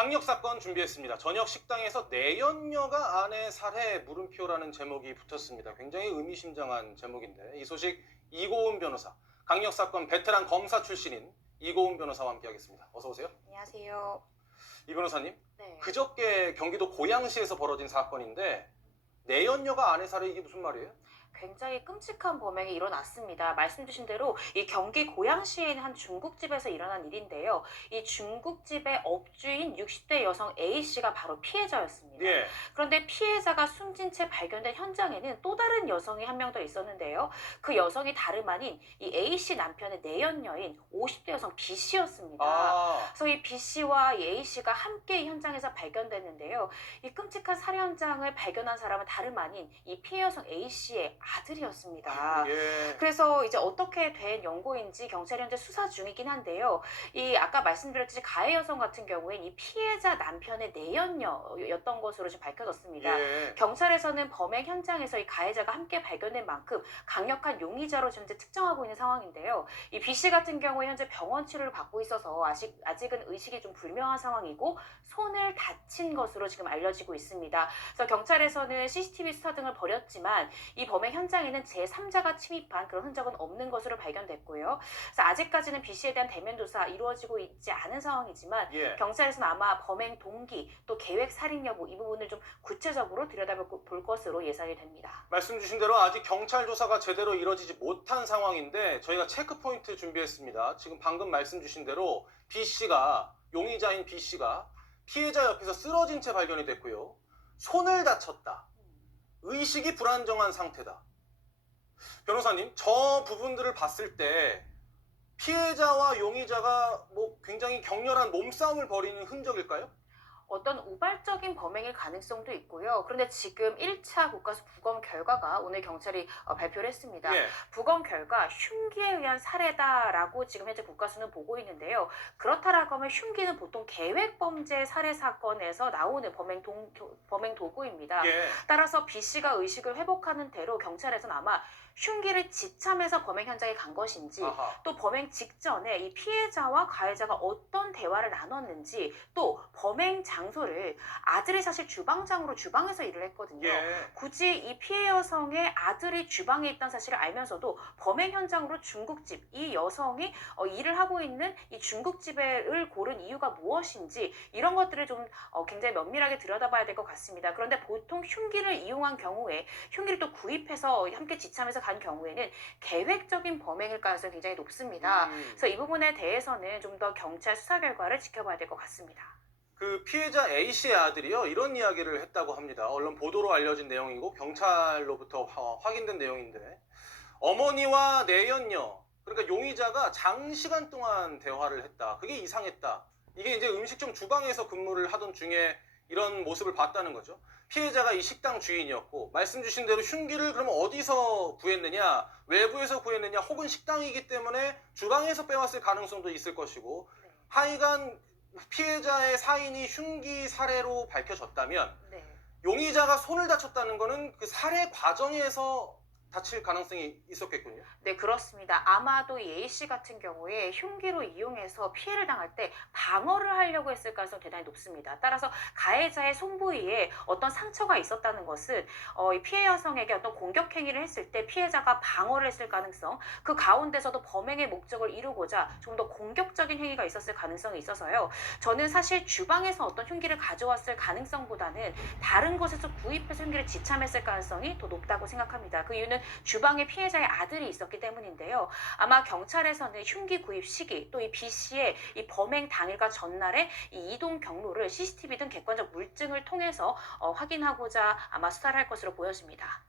강력 사건 준비했습니다. 저녁 식당에서 내연녀가 아내 살해 물음표라는 제목이 붙었습니다. 굉장히 의미심장한 제목인데 이 소식 이고은 변호사, 강력 사건 베테랑 검사 출신인 이고은 변호사와 함께하겠습니다. 어서 오세요. 안녕하세요. 이 변호사님, 네. 그저께 경기도 고양시에서 벌어진 사건인데 내연녀가 아내 살해 이게 무슨 말이에요? 굉장히 끔찍한 범행이 일어났습니다. 말씀 주신 대로 이 경기 고양시에 있는 한 중국집에서 일어난 일인데요. 이 중국집의 업주인 60대 여성 A씨가 바로 피해자였습니다. 예. 그런데 피해자가 숨진 채 발견된 현장에는 또 다른 여성이 한 명 더 있었는데요. 그 여성이 다름 아닌 이 A씨 남편의 내연녀인 50대 여성 B씨였습니다. 그래서 이 B씨와 이 A씨가 함께 이 현장에서 발견됐는데요. 이 끔찍한 살해 현장을 발견한 사람은 다름 아닌 이 피해 여성 A씨의 아들이었습니다. 예. 그래서 이제 어떻게 된 연고인지 경찰이 현재 수사 중이긴 한데요. 이 아까 말씀드렸듯이 가해 여성 같은 경우엔 이 피해자 남편의 내연녀였던 것으로 지금 밝혀졌습니다. 예. 경찰에서는 범행 현장에서 이 가해자가 함께 발견된 만큼 강력한 용의자로 현재 특정하고 있는 상황인데요. 이 B 씨 같은 경우에 현재 병원 치료를 받고 있어서 아직은 의식이 좀 불명한 상황이고 손을 다친 것으로 지금 알려지고 있습니다. 그래서 경찰에서는 CCTV 수사 등을 벌였지만 이 범행 현장에는 제3자가 침입한 그런 흔적은 없는 것으로 발견됐고요. 그래서 아직까지는 B 씨에 대한 대면 조사 이루어지고 있지 않은 상황이지만 예. 경찰에서는 아마 범행 동기 또 계획 살인 여부 이 부분을 좀 구체적으로 들여다볼 것으로 예상이 됩니다. 말씀 주신 대로 아직 경찰 조사가 제대로 이뤄지지 못한 상황인데 저희가 체크포인트 준비했습니다. 지금 방금 말씀 주신 대로 B씨가, 용의자인 B씨가 피해자 옆에서 쓰러진 채 발견이 됐고요. 손을 다쳤다. 의식이 불안정한 상태다. 변호사님, 저 부분들을 봤을 때 피해자와 용의자가 굉장히 격렬한 몸싸움을 벌이는 흔적일까요? 어떤 우발적인 범행일 가능성도 있고요. 그런데 지금 1차 국가수 부검 결과가 오늘 경찰이 발표를 했습니다. 예. 부검 결과 흉기에 의한 살해다라고 지금 현재 국가수는 보고 있는데요. 그렇다라고 하면 흉기는 보통 계획범죄 살해 사건에서 나오는 범행 도구입니다. 예. 따라서 B 씨가 의식을 회복하는 대로 경찰에서는 아마 흉기를 지참해서 범행 현장에 간 것인지 아하. 또 범행 직전에 이 피해자와 가해자가 어떤 대화를 나눴는지 또 범행 장소를 아들이 사실 주방에서 일을 했거든요. 예. 굳이 이 피해 여성의 아들이 주방에 있다는 사실을 알면서도 범행 현장으로 중국집 이 여성이 일을 하고 있는 이 중국집을 고른 이유가 무엇인지 이런 것들을 좀 굉장히 면밀하게 들여다봐야 될 것 같습니다. 그런데 보통 흉기를 이용한 경우에 흉기를 또 구입해서 함께 지참해서 간 경우에는 계획적인 범행일 가능성이 굉장히 높습니다. 그래서 이 부분에 대해서는 좀 더 경찰 수사 결과를 지켜봐야 될 것 같습니다. 그 피해자 A씨의 아들이요, 이런 이야기를 했다고 합니다. 언론 보도로 알려진 내용이고 경찰로부터 확인된 내용인데 어머니와 내연녀, 그러니까 용의자가 장시간 동안 대화를 했다. 그게 이상했다. 이게 이제 음식점 주방에서 근무를 하던 중에 이런 모습을 봤다는 거죠. 피해자가 이 식당 주인이었고 말씀 주신 대로 흉기를 그러면 어디서 구했느냐, 외부에서 구했느냐, 혹은 식당이기 때문에 주방에서 빼왔을 가능성도 있을 것이고 네. 하여간 피해자의 사인이 흉기 살해로 밝혀졌다면 네. 용의자가 손을 다쳤다는 거는 그 살해 과정에서 다칠 가능성이 있었겠군요. 네, 그렇습니다. 아마도 이 A씨 같은 경우에 흉기로 이용해서 피해를 당할 때 방어를 하려고 했을 가능성이 대단히 높습니다. 따라서 가해자의 손 부위에 어떤 상처가 있었다는 것은 이 피해 여성에게 어떤 공격 행위를 했을 때 피해자가 방어를 했을 가능성, 그 가운데서도 범행의 목적을 이루고자 좀 더 공격적인 행위가 있었을 가능성이 있어서요. 저는 사실 주방에서 어떤 흉기를 가져왔을 가능성보다는 다른 곳에서 구입해서 흉기를 지참했을 가능성이 더 높다고 생각합니다. 그 이유는 주방에 피해자의 아들이 있었기 때문인데요. 아마 경찰에서는 흉기 구입 시기 또 이 B 씨의 이 범행 당일과 전날의 이 이동 경로를 CCTV 등 객관적 물증을 통해서 확인하고자 아마 수사를 할 것으로 보여집니다.